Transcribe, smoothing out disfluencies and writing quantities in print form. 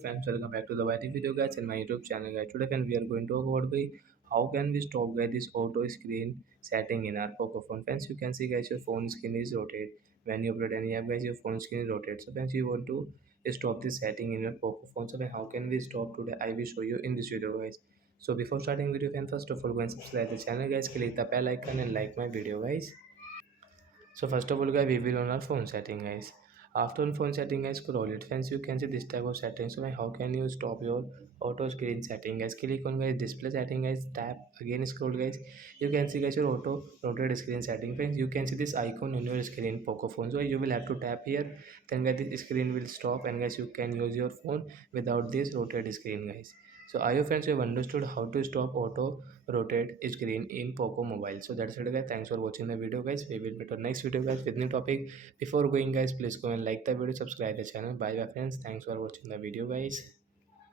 Friends, welcome back to the YT video guys and my YouTube channel guys. Today friends, we are going to talk about guys how can we stop guys this auto screen setting in our Poco phone. Friends, you can see guys your phone screen is rotate when you operate any app guys your phone screen is rotate. So friends, you want to stop this setting in your Poco phone. So how can we stop today? I will show you in this video guys. So before starting video friends, first of all go and subscribe the channel guys, click the bell icon and like my video guys. So first of all guys we will on our phone setting guys. After on phone setting guys, scroll it friends, you can see this type of settings. So how can you stop your auto screen setting guys? Click on guys display setting guys, tap again, scroll guys, you can see guys your auto rotate screen setting friends. You can see this icon on your screen Poco phone, so you will have to tap here, then guys the screen will stop and guys you can use your phone without this rotate screen guys. So I hope friends you have understood how to stop auto rotate screen in Poco mobile. So that's it guys, thanks for watching the video guys. We will meet on next video guys with new topic. Before going guys, please go and like the video, subscribe the channel. Bye bye friends, thanks for watching the video guys.